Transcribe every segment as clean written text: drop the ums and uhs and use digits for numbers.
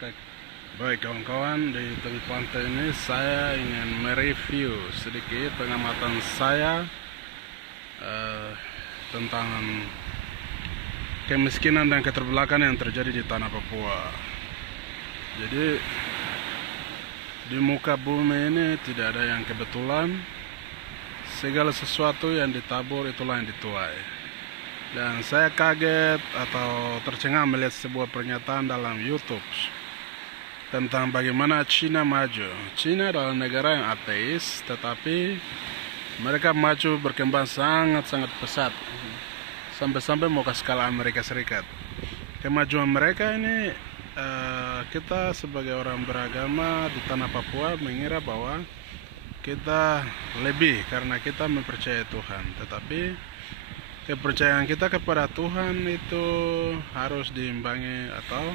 Oke, baik kawan-kawan, di tepi pantai ini saya ingin mereview sedikit pengamatan saya tentang kemiskinan dan keterbelakangan yang terjadi di tanah Papua. Jadi di muka bumi ini tidak ada yang kebetulan. Segala sesuatu yang ditabur itulah yang dituai. Dan saya kaget atau tercengang melihat sebuah pernyataan dalam YouTube tentang bagaimana Cina maju. Cina adalah negara yang ateis, tetapi mereka maju berkembang sangat-sangat pesat, sampai-sampai mau ke skala Amerika Serikat. Kemajuan mereka ini, kita sebagai orang beragama di tanah Papua mengira bahwa kita lebih karena kita mempercayai Tuhan, tetapi kepercayaan kita kepada Tuhan itu harus diimbangi atau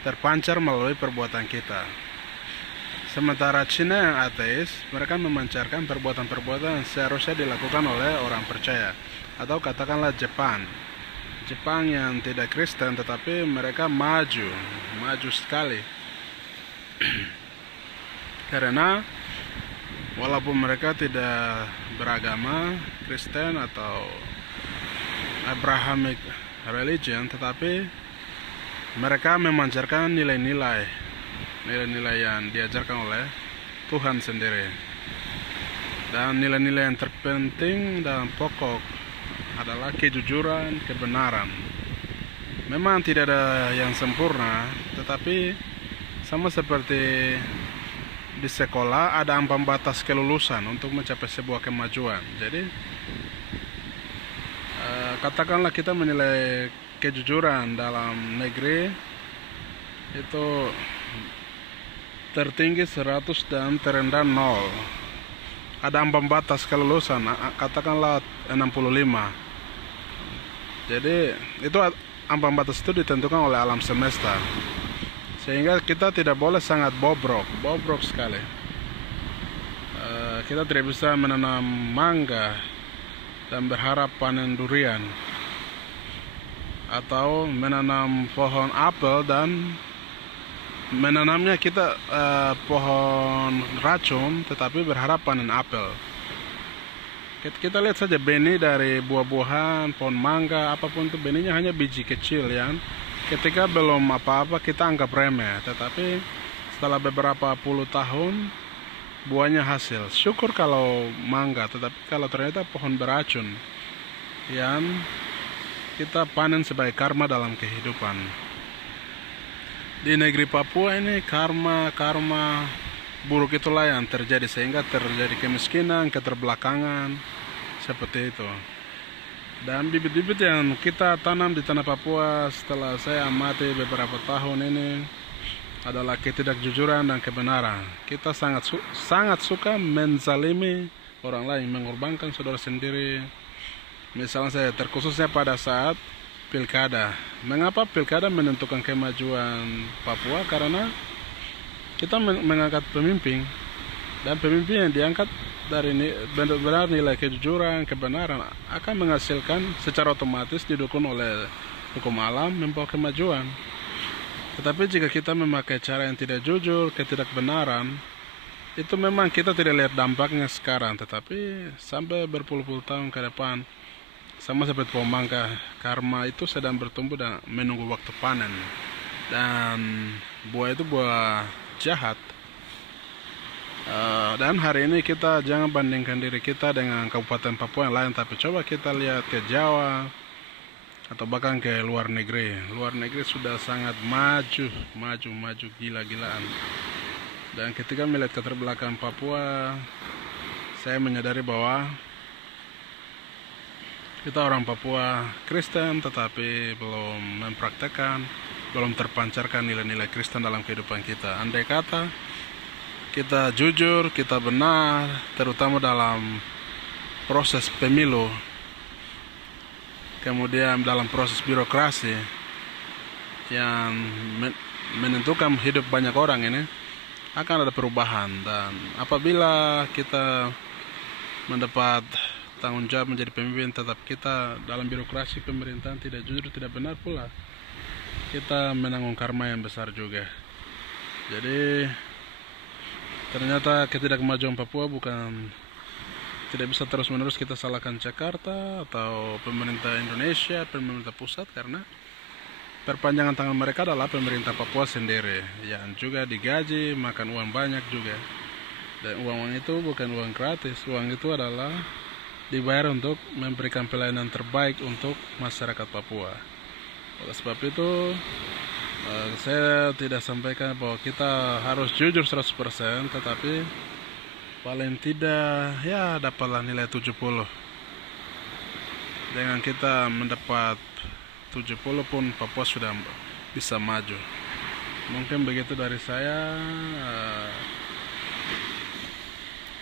terpancar melalui perbuatan kita. Sementara Cina yang ateis, mereka memancarkan perbuatan-perbuatan yang seharusnya dilakukan oleh orang percaya. Atau katakanlah Jepang yang tidak Kristen, tetapi mereka maju sekali. Karena walaupun mereka tidak beragama Kristen atau Abrahamic religion, tetapi mereka memancarkan nilai-nilai yang diajarkan oleh Tuhan sendiri. Dan nilai-nilai yang terpenting dan pokok adalah kejujuran, kebenaran. Memang tidak ada yang sempurna, tetapi sama seperti di sekolah ada ambang batas kelulusan untuk mencapai sebuah kemajuan. Jadi katakanlah kita menilai kejujuran dalam negeri itu tertinggi 100 dan terendah 0. Ada ambang batas kelulusan, katakanlah 65. Jadi itu ambang batas itu ditentukan oleh alam semesta, sehingga kita tidak boleh sangat bobrok sekali. Kita tidak bisa menanam mangga dan berharap panen durian, atau menanam pohon apel dan menanamnya kita pohon racun tetapi berharap panen apel. Kita lihat saja benih dari buah-buahan, pohon mangga, apapun itu benihnya hanya biji kecil yang ketika belum apa-apa kita anggap remeh, tetapi setelah beberapa puluh tahun buahnya hasil. Syukur kalau mangga, tetapi kalau ternyata pohon beracun yang kita panen sebagai karma dalam kehidupan. Di negeri Papua ini karma buruk itulah yang terjadi, sehingga terjadi kemiskinan, keterbelakangan seperti itu. Dan bibit-bibit yang kita tanam di tanah Papua setelah saya amati beberapa tahun ini adalah ketidakjujuran dan kebenaran. Kita sangat suka menzalimi orang lain, mengorbankan saudara sendiri. Misalnya saya terkhususnya pada saat pilkada. Mengapa pilkada menentukan kemajuan Papua? Karena kita mengangkat pemimpin, dan pemimpin yang diangkat dari benar-benar nilai kejujuran, kebenaran akan menghasilkan secara otomatis didukung oleh hukum alam membawa kemajuan. Tetapi jika kita memakai cara yang tidak jujur, ketidakbenaran, itu memang kita tidak lihat dampaknya sekarang, tetapi sampai berpuluh-puluh tahun ke depan. Sama seperti pohon mangga, karma itu sedang bertumbuh dan menunggu waktu panen. Dan buah itu buah jahat. Dan hari ini kita jangan bandingkan diri kita dengan kabupaten Papua yang lain, tapi coba kita lihat ke Jawa atau bahkan ke luar negeri. Luar negeri sudah sangat maju gila-gilaan. Dan ketika melihat keterbelakangan Papua, saya menyadari bahwa kita orang Papua Kristen, tetapi belum mempraktekkan, belum terpancarkan nilai-nilai Kristen dalam kehidupan kita. Andai kata kita jujur, kita benar, terutama dalam proses pemilu, kemudian dalam proses birokrasi yang menentukan hidup banyak orang ini, akan ada perubahan. Dan apabila kita mendapat tanggung jawab menjadi pemimpin, tetap kita dalam birokrasi pemerintahan tidak jujur, tidak benar pula, kita menanggung karma yang besar juga. Jadi ternyata ketidakmajuan Papua bukan tidak bisa terus-menerus kita salahkan Jakarta atau pemerintah Indonesia, pemerintah pusat, karena perpanjangan tangan mereka adalah pemerintah Papua sendiri yang juga digaji, makan uang banyak juga. Dan uang itu bukan uang gratis, uang itu adalah dibayar untuk memberikan pelayanan terbaik untuk masyarakat Papua. Oleh sebab itu saya tidak sampaikan bahwa kita harus jujur 100%, tetapi paling tidak ya dapatlah nilai 70. Dengan kita mendapat 70 pun Papua sudah bisa maju. Mungkin begitu dari saya.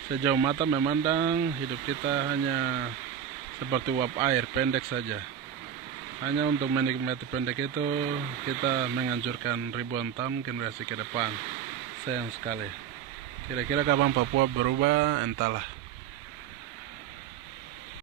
Sejauh mata memandang, hidup kita hanya seperti uap air pendek saja. Hanya untuk menikmati pendek itu kita menghancurkan ribuan tahun generasi ke depan. Sayang sekali. Kira-kira kapan Papua berubah, entahlah.